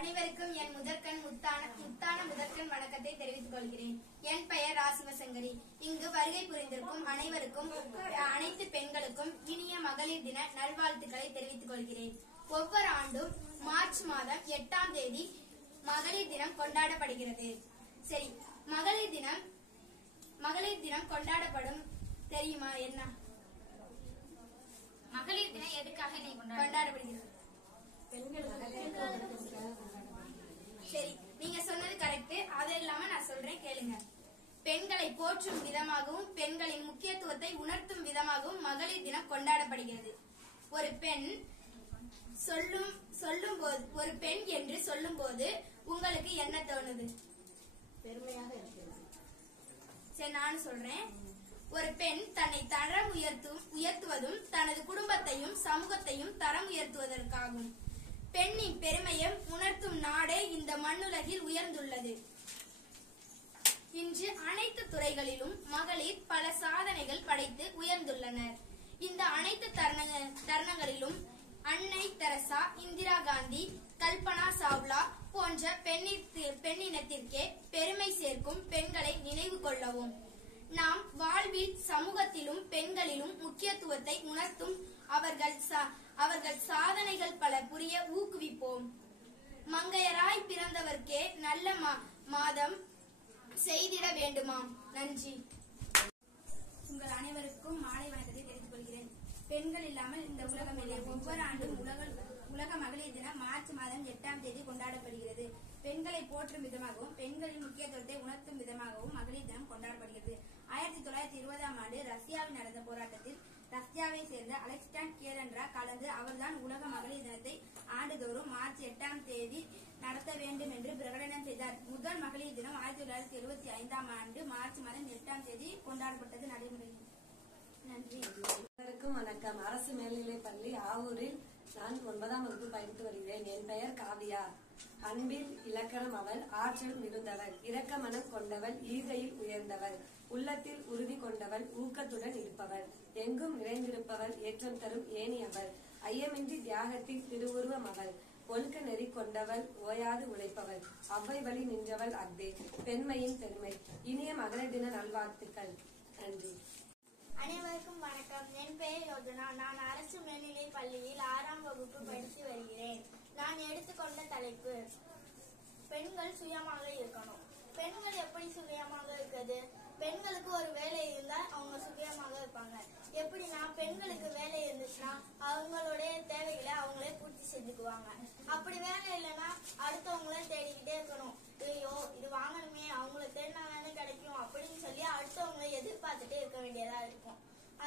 அனைவருக்கும் என் முத்தான முதற்கண் வணக்கத்தை தெரிவித்துக் கொள்கிறேன். என் பெயர் ராசிவசங்கரி. இங்கு வருகை புரிந்திருக்கும் அனைவருக்கும், அனைத்து பெண்களுக்கும் இனிய மகளிர் தின நல்வாழ்த்துக்களை தெரிவித்துக் கொள்கிறேன். ஒவ்வொரு ஆண்டும் மார்ச் மாதம் 8ஆம் தேதி மகளிர் தினம் கொண்டாடப்படுகிறது. சரி, மகளிர் தினம் கொண்டாடப்படும் தெரியுமா? என்ன மகளிர் தினம் எதுக்காக கொண்டாடப்படுகிறது? சரி, நீங்க சொன்னது கரெக்ட். அது இல்லாம நான் சொல்றேன், கேளுங்க. பெண்களை போற்றும் விதமாகவும் பெண்களின் முக்கியத்துவத்தை உணர்த்தும் விதமாகவும் மகளிர் தினம் கொண்டாடப்படுகிறது. ஒரு பெண் என்று சொல்லும் போது உங்களுக்கு என்ன தோணுது? பெருமையாக இருக்கிறது. சரி, நானும் சொல்றேன். ஒரு பெண் தன்னை தரம் உயர்த்துவதும் தனது குடும்பத்தையும் சமூகத்தையும் தரம் உயர்த்துவதற்காகும். பெண்ணின் பெருமையை உணர்த்தும் நாடே இந்த மண்ணுலகில் உயர்ந்துள்ளது. இன்று அனைத்து துறைகளிலும் மகளிர் பல சாதனைகள் படைத்து உயர்ந்துள்ளனர். இந்த அனைத்து தருணங்களிலும் அன்னை தெரசா, இந்திரா காந்தி, கல்பனா சாவ்லா போன்ற பெண்ணினத்திற்கே பெருமை சேர்க்கும் பெண்களை நினைவு கொள்ளவும். நாம் வாழ்வில் சமூகத்திலும் பெண்களிலும் முக்கியத்துவத்தை உணர்த்தும் அவர்கள் சாதனைகள் பல புரிய ஊக்குவிப்போம். மங்கையராய் பிறந்தவர்க்கே நல்ல மாதம் செய்திட வேண்டுமாம். நன்றி. உங்கள் அனைவருக்கும் மாலை வணக்கத்தை தெரிவித்துக் கொள்கிறேன். பெண்கள் இல்லாமல் இந்த உலகம் இல்லை. ஒவ்வொரு ஆண்டும் உலக மகளிர் தினம் மார்ச் மாதம் 8ஆம் தேதி கொண்டாடப்படுகிறது. பெண்களை போற்றும் விதமாகவும் பெண்களின் முக்கியத்துவத்தை உணர்த்தும் விதமாகவும் மகளிர் தினம் கொண்டாடப்படுகிறது. 1920ஆம் ஆண்டு ரஷ்யாவில் நடந்த போராட்டத்தில் ரஷ்யாவை சேர்ந்த அலெக்சாண்டர் கேரன்ரா கலந்து அவர்தான் உலக மகளிர் தினத்தை ஆண்டுதோறும் மார்ச் 8ஆம் தேதி நடத்த வேண்டும் என்று பிரகடனம் செய்தார். முதல் மகளிர் தினம் 1975ஆம் ஆண்டு மார்ச் மாதம் 8ஆம் தேதி கொண்டாடப்பட்டது நடைமுறையில். நன்றி. அனைவருக்கும் வணக்கம். அரசு மேல்நிலைப் பள்ளி ஆவூரில் நான் 9ஆம் வகுப்பு பயின்று வருகிறேன். என் பெயர் காவியா. அன்பில் இலக்கணம் அவள், ஆற்றல் மிகுந்தவள், இரக்க மனம் கொண்டவள், ஈகையில் உயர்ந்தவள், உள்ளத்தில் உறுதி கொண்டவள், ஊக்கத்துடன் இருப்பவள், எங்கும் நிறைந்திருப்பவள், ஏற்றம் தரும் ஏணி அவள், ஐயமின்றி தியாகத்தில் திருவுருவம் அவள், ஒழுக்க நெறி கொண்டவள், ஓயாது உழைப்பவள், அவ்வை வழி நின்றவள் அக்தே, பெண்மையின் பெருமை. இனிய மகளிர் தின நல்வாழ்த்துக்கள். நன்றி. அனைவருக்கும் வணக்கம். என் பெயர் யோஜனா. நான் அரசு மேல்நிலைப் பள்ளியில் 6ஆம் வகுப்பு படித்து வருகிறேன். நான் எடுத்துக்கொண்ட தலைப்பு பெண்கள் சுயமாக இருக்கணும். பெண்கள் எப்படி சுயமாக இருக்கிறது? பெண்களுக்கு ஒரு வேலை இருந்தா அவங்க சுயமாக இருப்பாங்க. எப்படின்னா, பெண்களுக்கு வேலை இருந்துச்சுன்னா அவங்களுடைய தேவைகளை அவங்களே பூர்த்தி செஞ்சுக்குவாங்க. அப்படி வேலை இல்லைன்னா அடுத்தவங்களே தேடிக்கிட்டே இருக்கணும். ஐயோ, இது வாங்கணுமே, அவங்கள தேடினா தானே கிடைக்கும் அப்படின்னு சொல்லி அடுத்தவங்களை எதிர்பார்த்துட்டே இருக்க வேண்டியதா இருக்கும்.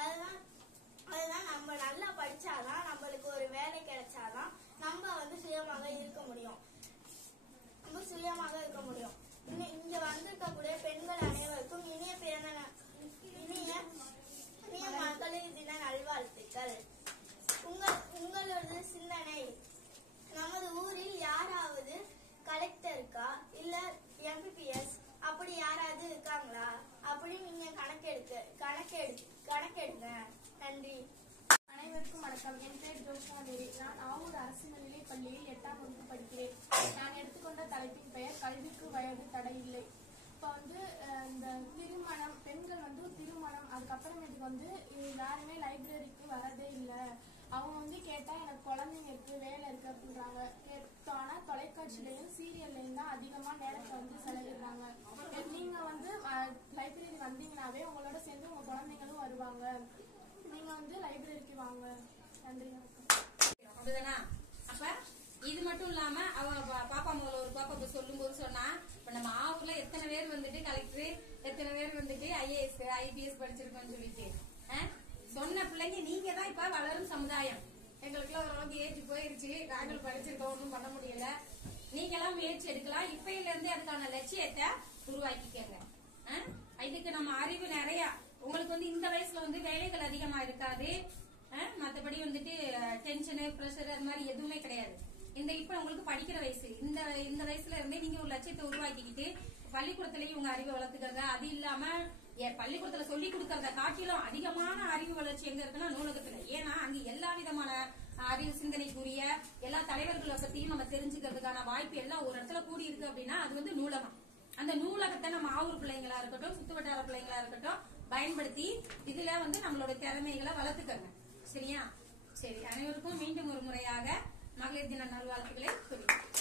அதுதான் நம்ம நல்லா படிச்சாதான் நம்மளுக்கு ஒரு வேலை கிடைச்சாதான் நம்ம சுயமாக இருக்க முடியும். இங்க வந்திருக்கக்கூடிய பெண்கள் அனைவருக்கும் இனிய மகளிர் தின நல்வாழ்த்துக்கள். உங்களது சிந்தனை, நமது ஊரில் யாராவது கலெக்டருக்கா இல்ல எம்பிபிஎஸ் அப்படி யாராவது இருக்காங்களா அப்படின்னு நீங்க கணக்கெடுங்க. நன்றி. அனைவருக்கும் வணக்கம். என் பெயர் ஜோஷ்னா தேவி. நான் ஆவூர் அரசு மேல்நிலைப் பள்ளியில் 8ஆம் வகுப்பு படிக்கிறேன். நான் எடுத்துக்கொண்ட தலைப்பின் பெயர் கல்விக்கு வயது தடை இல்லை. இப்போ இந்த திருமணம், பெண்கள் திருமணம், அதுக்கப்புறமேட்டுக்கு யாருமே லைப்ரரிக்கு வரதே இல்லை. அவங்க கேட்டா எனக்கு குழந்தைங்க இருக்கு, வேலை இருக்கு அப்படின்றாங்க. ஆனா தொலைக்காட்சியிலையும் சீரியல்லையும் தான் அதிகமா நேரத்தை செலவிடுறாங்க. நீங்க லைப்ரரி வந்தீங்கன்னாவே உங்களோட சேர்ந்து உங்க குழந்தைங்களும் வருவாங்க. நீங்க லைப்ரரிக்கு வாங்க. நன்றி. அப்படிதானா? அப்ப இது மட்டும் இல்லாம அவ பாப்பா முதல்ல ஒரு பாப்பா சொல்லும் போது சொன்னா, இப்ப நம்ம ஆவூர்ல எத்தனை பேர் கலெக்டர், எத்தனை பேர் ஐஏஎஸ் ஐபிஎஸ் படிச்சிருக்கோம்னு சொல்லிட்டு சொன்ன பிள்ளைங்க நீங்க தான் இப்ப வளரும் சமுதாயம். எங்களுக்கு ஓரளவுக்கு ஏஜ் போயிருச்சு, நாங்கள் படிச்சிருக்கோம், ஒன்றும் பண்ண முடியல. நீங்க எல்லாம் முயற்சி எடுக்கலாம். இப்பையில இருந்து அதுக்கான லட்சியத்தை உருவாக்கிக்கங்க. இதுக்கு நம்ம அறிவு நிறைய. உங்களுக்கு இந்த வயசுல வேலைகள் அதிகமா இருக்காது. மத்தபடி டென்ஷனு, பிரஷர் அது மாதிரி எதுவுமே கிடையாது. இப்ப உங்களுக்கு படிக்கிற வயசு. இந்த வயசுல இருந்தே நீங்க ஒரு லட்சியத்தை உருவாக்கிக்கிட்டு பள்ளிக்கூடத்திலேயே உங்க அறிவை வளர்த்துக்கங்க. அது இல்லாம பள்ளிக்கூடத்துல சொல்லி கொடுக்கறத காட்டிலும் அதிகமான அறிவு வளர்ச்சி எங்க இருக்குன்னா நூலகத்துல. ஏன்னா அங்க எல்லா விதமான அறிவு சிந்தனைக்குரிய எல்லா தலைவர்களை பத்தியும் நம்ம தெரிஞ்சுக்கிறதுக்கான வாய்ப்பு எல்லாம் ஒரு இடத்துல கூடி இருக்கு அப்படின்னா அது வந்து நூலகம். அந்த நூலகத்தை நம்ம ஆவூர் பிள்ளைங்களா இருக்கட்டும், சுத்துவட்டார பிள்ளைங்களா இருக்கட்டும் பயன்படுத்தி இதுல வந்து நம்மளோட திறமைகளை வளர்த்துக்கங்க. சரியா? சரி, அனைவருக்கும் மீண்டும் ஒரு முறையாக மகளிர் தின நல்வாழ்த்துக்களை சொல்லிக்கிறேன்.